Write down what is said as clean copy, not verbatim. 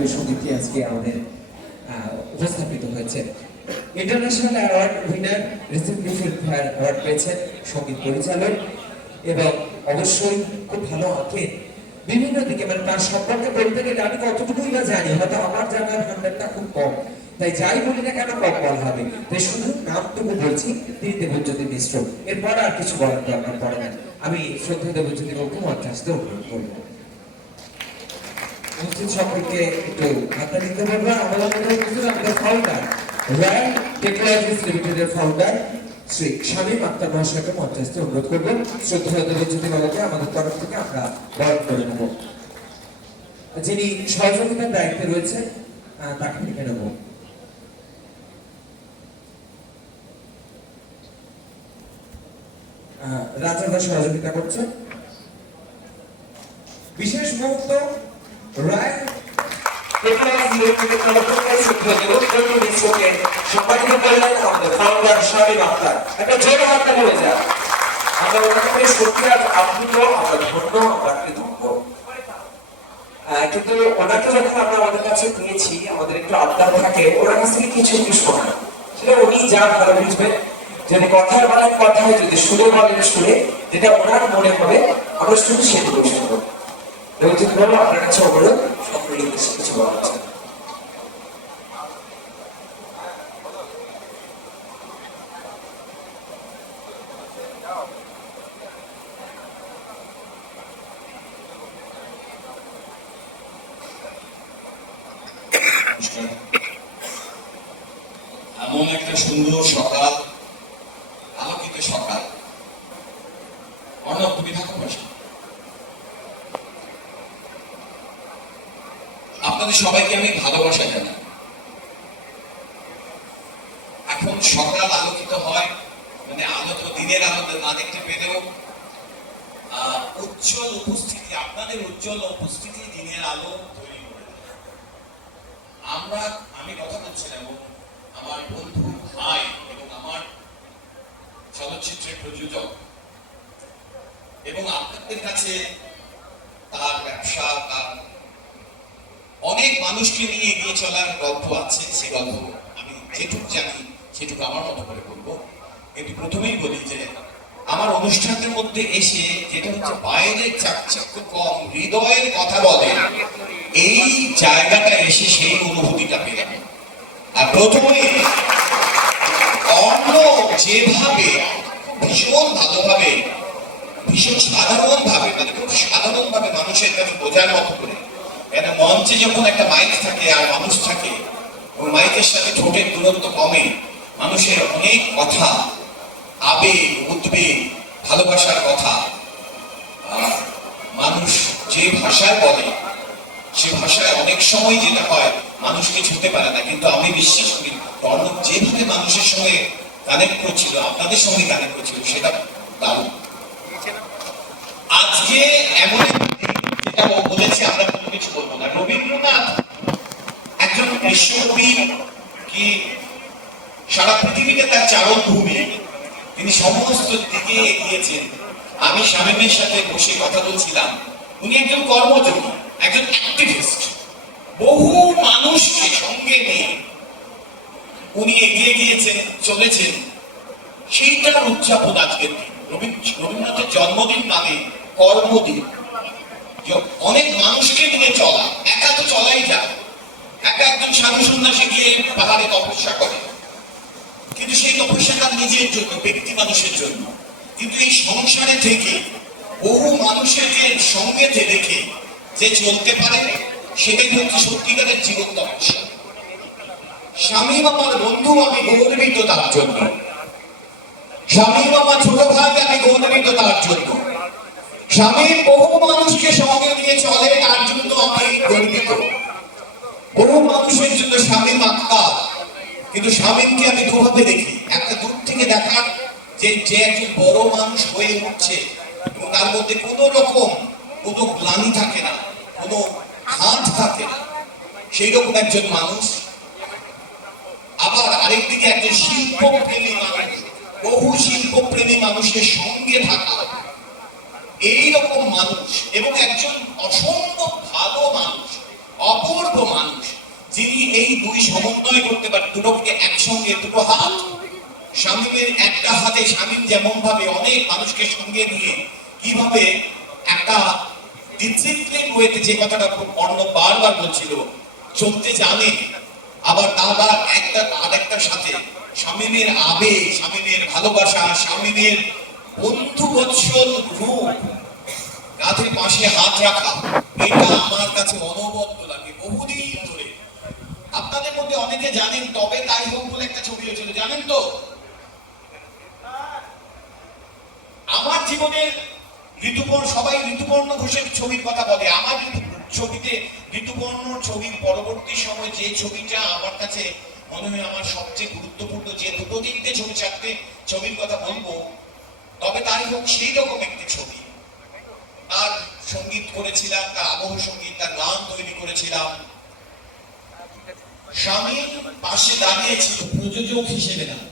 যে সঙ্গীতটি আজকে আমাদের উপস্থাপিত হয়েছে। International award winner, recently Filmfare award পেয়েছেন সঙ্গীত পরিচালক এবং অবশ্যই খুব ভালো আঁকেন বিভিন্ন দিকে। মানে তার সম্পর্কে বলতে গেলে আমি কতটুকুই বা জানি, হয়তো আমার জানার ভান্ডারটা খুব কম, তাই যাই বলি না কেন কম বলা হবে। তাই শুধু নামটুকু বলছি, তিনি দেবজ্যোতি মিশ্র। এরপর আর কিছু বলার দরকার পড়ে না। আমি শ্রদ্ধা দেবজ্যোতি বাবুকে মঞ্চে আসতে অনুরোধ করবো। উপস্থিত সকলকে একটু হাতটা দিতে পারবো। আমাদের ফাউন্ডার, রয়্যাল টেকনোলজিস লিমিটেডের ফাউন্ডার শ্রী শামীম আক্তার মহাশয়কে মঞ্চে আসতে অনুরোধ করবেন। শ্রদ্ধা দেবজ্যোতি বাবুকে আমাদের তরফ থেকে আমরা বরণ করে নেব। যিনি সহযোগিতার দায়িত্বে রয়েছেন তাকে ডেকে নেব। রাজাদা সহযোগিতা করছেন। বিশেষ মুহূর্ত, রয়্যাল টেকনোলজি লিমিটেডের তরফ থেকে শ্রদ্ধা দেবজ্যোতি মিশ্রকে সম্মানিত করলেন আমাদের ফাউন্ডার শামীম আক্তার। একটা জোরে হাতটা বলে যান। আমরা ওনাকে সত্যি আপ্লুত, আমরা ধন্য, আমরা কৃতজ্ঞ। কিন্তু ওনাকে যখন আমরা আমাদের কাছে পেয়েছি, আমাদের একটু আবদার থাকে ওনার কাছ থেকে কিছু একটু শোনা, সেটা উনি যা ভালো বুঝবেন। যদি কথায় বলেন কথায়, যদি সুরে বলেন সুরে, যেটা ওনার মনে হবে আমরা শুধু সেটুকু শুনবো। দেবজ্যোতি বাবু, আপনার কাছে অনুরোধ, সকলের উদ্দেশ্যে কিছু বলা হচ্ছে। এমন একটা সুন্দর সকাল, আলোকিত সকাল। অর্ণব, তুমি থাকো পাশে। আপনাদের সবাইকে আমি ভালোবাসা জানাই। এখন সকাল আলোকিত হয়, মানে আলো তো দিনের আলো না দেখতে পেলেও উজ্জ্বল উপস্থিতি, আপনাদের উজ্জ্বল উপস্থিতি দিনের আলো তৈরি করে দেয়। আমি কথা বলছিলাম আমার বন্ধু, ভাই এবং আমার চলচ্চিত্রের প্রযোজক, এবং আপনাদের কাছে তার ব্যবসা, তার অনেক মানুষকে নিয়ে এগিয়ে চলার গল্প আছে। সে গল্প আমি যেটুকু জানি সেটুকু আমার মতো করে বলবো। কিন্তু প্রথমেই বলি যে আমার অনুষ্ঠানের মধ্যে এসে যেটা হচ্ছে বাইরের চাকচিক্য কম, হৃদয়ের কথা বলে, এই জায়গাটা এসে সেই অনুভূতিটা পেলাম। আর প্রথমে অন্য যেভাবে ভীষণ ভালোভাবে, ভীষণ সাধারণ ভাবে, মানে খুব সাধারণ ভাবে মানুষের কাছে বোঝার মতো করে, একটা মঞ্চে যখন একটা মাইক থাকে আর মানুষ থাকে, ওই মাইকের সাথে ঠোঁটের দূরত্ব কমে, মানুষের অনেক কথা, আবেগ, উদ্বেগ, ভালোবাসার কথা মানুষ যে ভাষায় বলে, সে ভাষায় অনেক সময় যেটা হয় মানুষকে ছুঁতে পারে না। কিন্তু আমি বিশ্বাস করি অর্ণব যেভাবে মানুষের সঙ্গে কানেক্ট করছিল, আপনাদের সঙ্গে কানেক্ট করছিল, সেটা দারুণ। আজকে এমন যেটা বলেছি, আমরা কোনো কিছু বলবো না। রবীন্দ্রনাথ একজন বিশ্বকবি, কি সারা পৃথিবীতে তার চারণ ভূমি, তিনি সমস্ত দিকে এগিয়েছেন। আমি শামীমের সাথে বসে কথা বলছিলাম, উনি একজন কর্মযোগী, একজন অ্যাক্টিভিস্ট, বহু মানুষকে সঙ্গে নিয়ে উনি এগিয়ে গিয়েছেন, চলেছেন। সেইটার উদযাপন আজকের দিন। রবীন্দ্রনাথের জন্মদিন মানে কর্মদিন, অনেক মানুষকে নিয়ে চলা। একা তো চলাই যায়, একা একজন সাধু সন্ন্যাসী গিয়ে পাহাড়ে তপস্যা করে, কিন্তু সেই তপস্যাটা নিজের জন্য, ব্যক্তি মানুষের জন্য। কিন্তু এই সংসারে থেকে বহু মানুষের যে সঙ্গে রেখে যে চলতে পারে, সেটাই হচ্ছে সত্যিকারের জীবন তপস্যা। শামীম আমার বন্ধু, আমি গৌরবিত তার জন্য। শামীম আমার ছোট ভাই, আমি গৌরবিত তার জন্য। শামীম বহু মানুষকে সঙ্গে নিয়ে চলে, তার জন্য আমি গর্বিত। বহু মানুষের জন্য শামীম আক্তার। কিন্তু শামীমকে আমি দুভাবে দেখি। একটা দূর থেকে দেখা, যে একজন বড় মানুষ হয়ে উঠছে এবং তার মধ্যে কোনো রকম কোনো গ্লানি থাকে না, কোনো ঘাট থাকে না, সেই রকম একজন মানুষ। আবার আরেকদিকে একজন শিল্পপ্রেমী মানুষ, বহু শিল্পপ্রেমী মানুষের সঙ্গে থাকা, এইরকম মানুষ, এবং একজন অসম্ভব ভালো মানুষ, অপূর্ব মানুষ, যিনি এই দুই সমন্বয় করতে পারেন, দুটোকে একসঙ্গে, দুটো হাত। শামীমের একটা হাতে শামীম যেমন ভাবে অনেক মানুষকে সঙ্গে নিয়ে কিভাবে একটা ডিসিপ্লিন ওয়েতে, যে কথাটা খুব অর্ণব বারবার বলছিল, চলতে জানে, আবার তার একটা আরেকটার সাথে শামীমের আবেগ, শামীমের ভালোবাসা, শামীমের বন্ধুবৎসল রূপ, কাঁধের পাশে হাত রাখা, এটা আমার কাছে অনবদ্য লাগে বহুদিন ধরে। আপনাদের মধ্যে অনেকে জানেন তবে তাই হোক বলে একটা ছবি হয়েছিল, জানেন তো? আমার জীবনের ঋতুপর্ণ, সবাই ঋতুপর্ণ ঘোষের ছবির কথা বলে, আমার ছবিতে ঋতুপর্ণ ছবির পরবর্তী সময় যে ছবিটা আমার কাছে মনে হয় আমার সবচেয়ে গুরুত্বপূর্ণ, যে দুটো তিনটে ছবি, চারটে ছবির কথা বলবো, তবে তাই হোক সেই রকম একটি ছবি। তার সঙ্গীত করেছিলাম, তার আবহ সঙ্গীত, তার গান তৈরি করেছিলাম। শামীম পাশে দাঁড়িয়েছিল প্রযোজক হিসেবে না,